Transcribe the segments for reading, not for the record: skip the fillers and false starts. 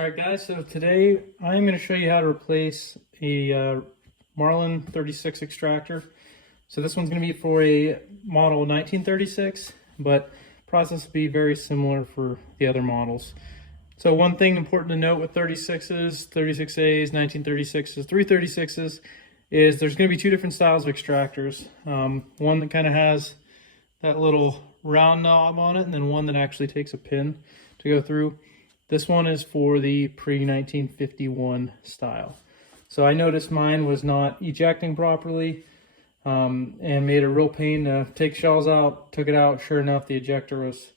Alright guys, so today I'm going to show you how to replace a Marlin 36 extractor. So this one's going to be for a model 1936, but process will be very similar for the other models. So one thing important to note with 36s, 36As, 1936s, 336s is there's going to be two different styles of extractors. One that kind of has that little round knob on it, and then one that actually takes a pin to go through. This one is for the pre-1951 style. So I noticed mine was not ejecting properly and made a real pain to take shells out. Took it out, sure enough, the ejector was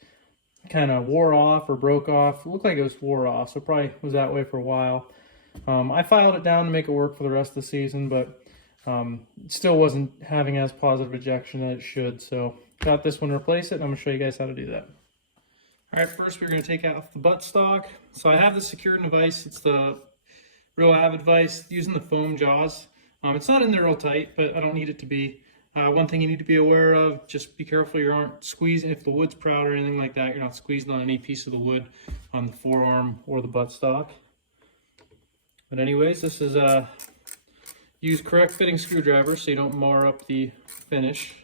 kind of wore off or broke off. It looked like it was wore off, so probably was that way for a while. I filed it down to make it work for the rest of the season, but it still wasn't having as positive ejection as it should. So got this one to replace it, and I'm going to show you guys how to do that. Alright, first we're going to take out the buttstock. So I have this secured in a vise. It's the Real Avid vise using the foam jaws. It's not in there real tight, but I don't need it to be. One thing you need to be aware of, just be careful you aren't squeezing, if the wood's proud or anything like that, you're not squeezing on any piece of the wood on the forearm or the buttstock. But anyways, this is use correct fitting screwdriver so you don't mar up the finish.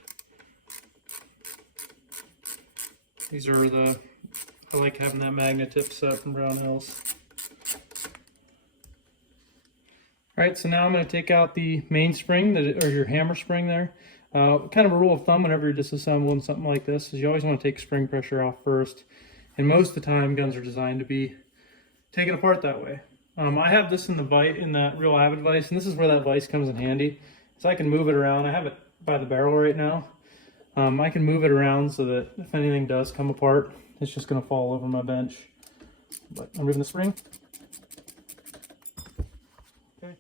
These are I like having that magnet tip set from Brown Hills. Alright, so now I'm going to take out the main spring, or your hammer spring there. Kind of a rule of thumb whenever you're disassembling something like this is you always want to take spring pressure off first. And most of the time guns are designed to be taken apart that way. I have this in that Real Avid vise, and this is where that vise comes in handy. So I can move it around. I have it by the barrel right now. I can move it around so that if anything does come apart, it's just going to fall over my bench. But I'm removing the spring. Okay.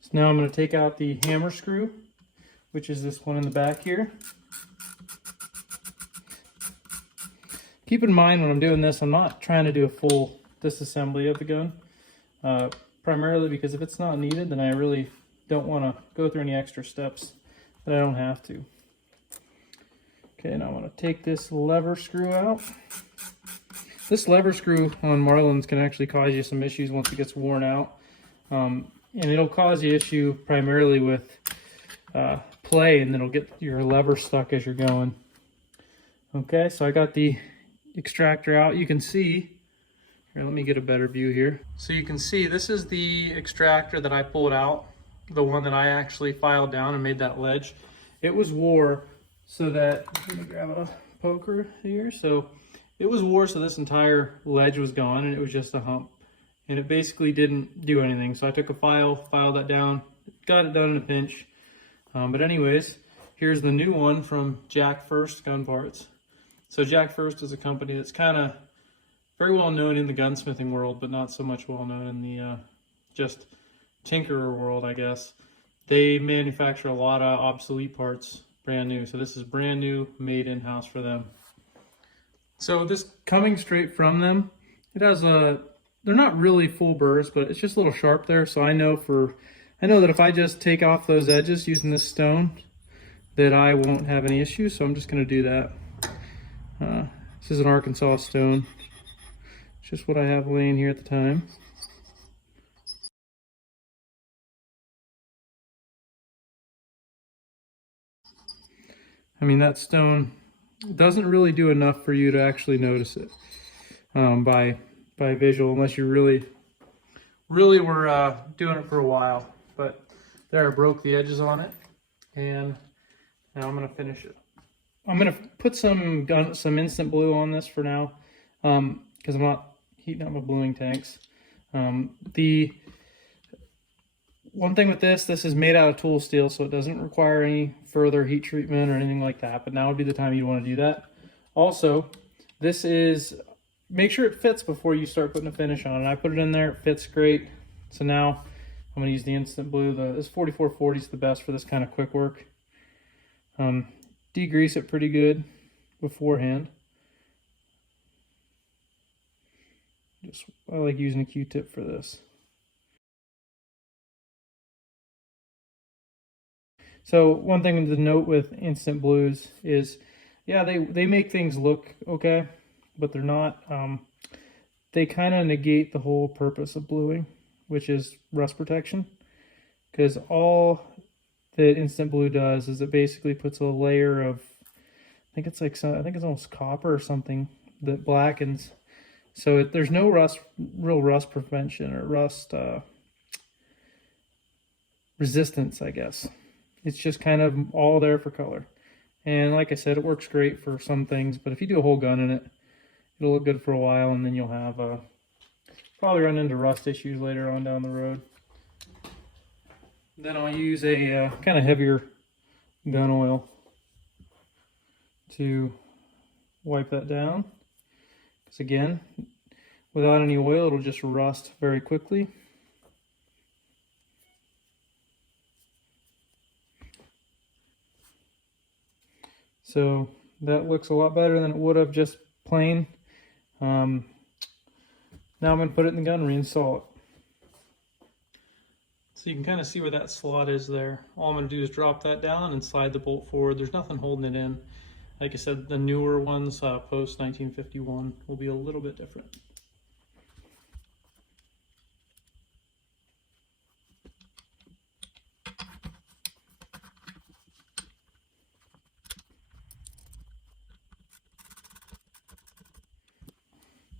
So now I'm going to take out the hammer screw, which is this one in the back here. Keep in mind when I'm doing this, I'm not trying to do a full disassembly of the gun. Primarily because if it's not needed, then I really don't want to go through any extra steps that I don't have to. Okay, now I want to take this lever screw out. This lever screw on Marlins can actually cause you some issues once it gets worn out. And it'll cause you issue primarily with play, and it'll get your lever stuck as you're going. Okay, so I got the extractor out. You can see, here, let me get a better view here. So you can see this is the extractor that I pulled out, the one that I actually filed down and made that ledge. It was wore so that, let me grab a poker here. So it was wore so this entire ledge was gone and it was just a hump. And it basically didn't do anything. So I took a filed that down, got it done in a pinch. But anyways, here's the new one from Jack First Gun Parts. So Jack First is a company that's kind of very well known in the gunsmithing world, but not so much well known in the just tinkerer world, I guess. They manufacture a lot of obsolete parts, brand new. So this is brand new, made in-house for them. So this coming straight from them, it has they're not really full burrs, but it's just a little sharp there. So I know that if I just take off those edges using this stone, that I won't have any issues. So I'm just going to do that. This is an Arkansas stone. It's just what I have laying here at the time. I mean, that stone doesn't really do enough for you to actually notice it by visual, unless you really were doing it for a while. But there, I broke the edges on it, and now I'm going to finish it. I'm going to put some instant blue on this for now, because I'm not heating up my bluing tanks. The one thing with this is made out of tool steel, so it doesn't require any further heat treatment or anything like that, but now would be the time you'd want to do that. Also, make sure it fits before you start putting a finish on it. I put it in there, it fits great. So now I'm going to use the instant blue. This 4440 is the best for this kind of quick work. Degrease it pretty good beforehand. I like using a Q-tip for this. So one thing to note with instant blues is, yeah, they make things look okay, but they're not they kind of negate the whole purpose of bluing, which is rust protection. Because all that instant blue does is it basically puts a layer of, I think it's almost copper or something that blackens. So there's no real rust prevention or rust resistance, I guess. It's just kind of all there for color. And like I said, it works great for some things, but if you do a whole gun in it, it'll look good for a while, and then you'll have probably run into rust issues later on down the road. Then I'll use a kind of heavier gun oil to wipe that down. Because again, without any oil, it'll just rust very quickly. So that looks a lot better than it would have just plain. Now I'm going to put it in the gun and reinstall it. So you can kind of see where that slot is there. All I'm going to do is drop that down and slide the bolt forward. There's nothing holding it in. Like I said, the newer ones, post 1951, will be a little bit different.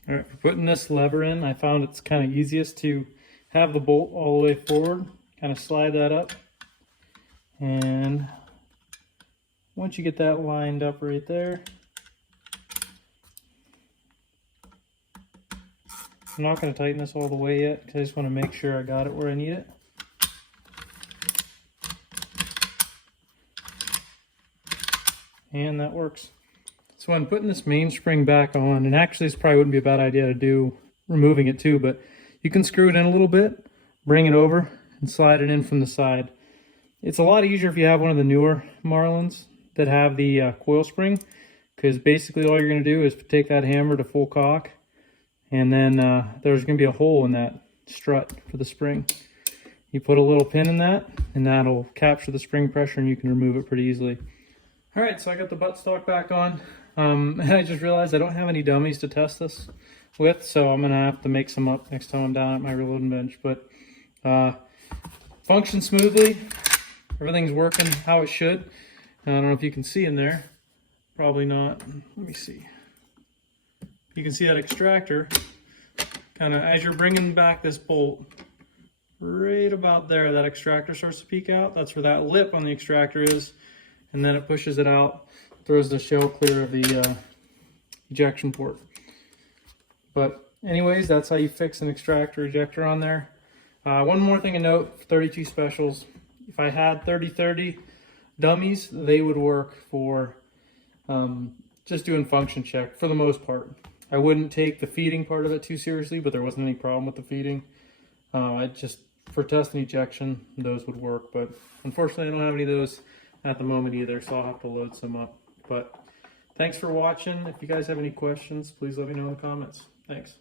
All right, for putting this lever in, I found it's kind of easiest to have the bolt all the way forward, kind of slide that up, and once you get that lined up right there, I'm not going to tighten this all the way yet because I just want to make sure I got it where I need it. And that works. So I'm putting this mainspring back on, and actually this probably wouldn't be a bad idea to do removing it too, but you can screw it in a little bit, bring it over, and slide it in from the side. It's a lot easier if you have one of the newer Marlins that have the coil spring, because basically all you're going to do is take that hammer to full cock, and then there's going to be a hole in that strut for the spring. You put a little pin in that, and that'll capture the spring pressure, and you can remove it pretty easily. All right, so I got the buttstock back on. And I just realized I don't have any dummies to test this with, so I'm going to have to make some up next time I'm down at my reloading bench. But functions smoothly. Everything's working how it should. I don't know if you can see in there. Probably not. Let me see. You can see that extractor, kind of as you're bringing back this bolt, right about there, that extractor starts to peek out. That's where that lip on the extractor is. And then it pushes it out, throws the shell clear of the ejection port. But anyways, that's how you fix an extractor ejector on there. One more thing to note, 32 specials. If I had 30-30 dummies, they would work for just doing function check for the most part. I wouldn't take the feeding part of it too seriously, but there wasn't any problem with the feeding. For test and ejection, those would work. But unfortunately, I don't have any of those at the moment either, so I'll have to load some up. But thanks for watching. If you guys have any questions, please let me know in the comments. Thanks.